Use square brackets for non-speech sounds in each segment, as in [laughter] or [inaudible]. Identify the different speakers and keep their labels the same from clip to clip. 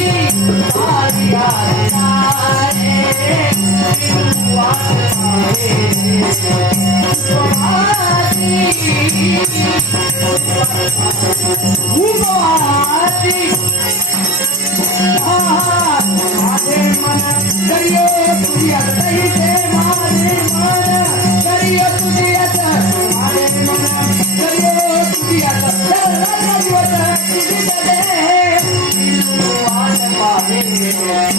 Speaker 1: Yeah. Oh!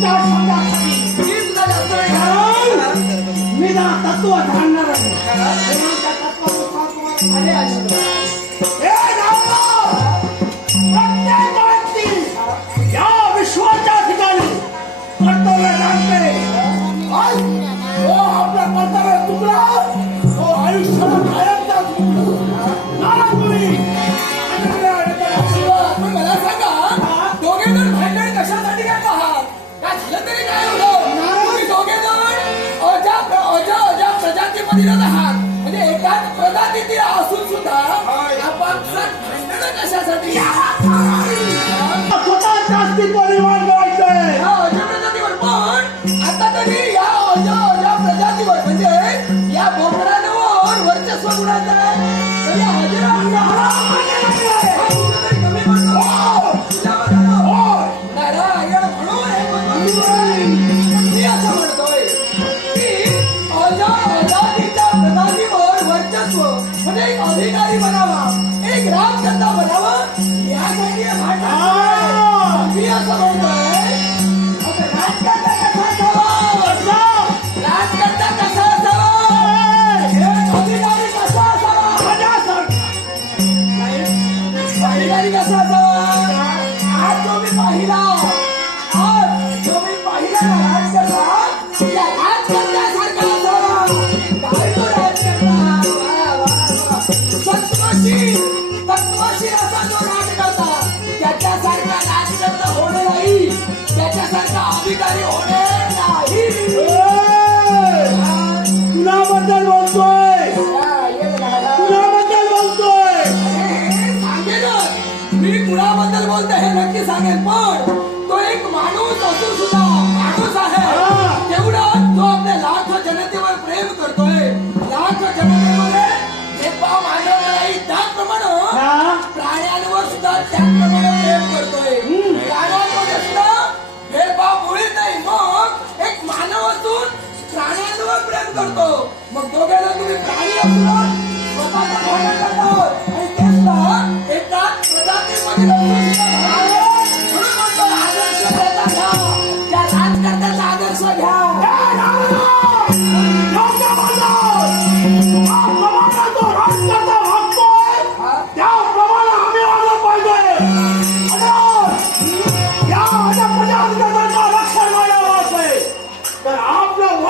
Speaker 1: توهان दिलेला म्हणजे एका प्रजाती असून सुद्धा आपण कशासाठी? [laughs]
Speaker 2: स्वतःच्या
Speaker 1: আমাদের মহিলা। पण तो एक माणूस असून सुद्धा माणूस आहे. तेवढा तो आपल्या लाख जनतेवर प्रेम करतोय. लाख जनतेमध्ये देवा मानव नाही त्याचप्रमाणे प्राण्यांवर सुद्धा त्याचप्रमाणे प्रेम करतोय. प्राण्यांमध्ये सुद्धा भेदभाव मुळीच नाही. मग एक मानव असून प्राण्यांवर प्रेम करतो. मग दोघांना तुम्ही प्राणी असून स्वतःचा आणि तेच एकाच
Speaker 2: प्रजातीमध्ये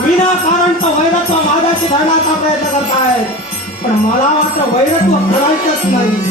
Speaker 2: विनाकारणचा वैरत्व
Speaker 1: माझ्याशी धरण्याचा प्रयत्न करताय पण मला मात्र वैरत्व करायचंच नाही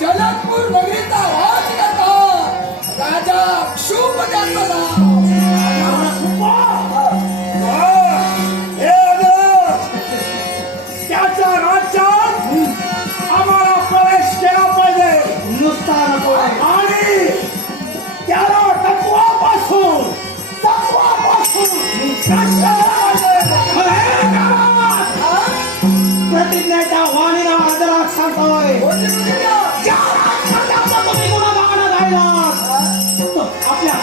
Speaker 1: जलकपुर भविता राजा
Speaker 3: शुभ
Speaker 1: जनम
Speaker 4: प्रतिज्ञ त्या वाणीला आदर सांगतोय चार अक्षर
Speaker 1: त्या पद्धतीने गुन्हा दाखल
Speaker 3: राहिला आपल्या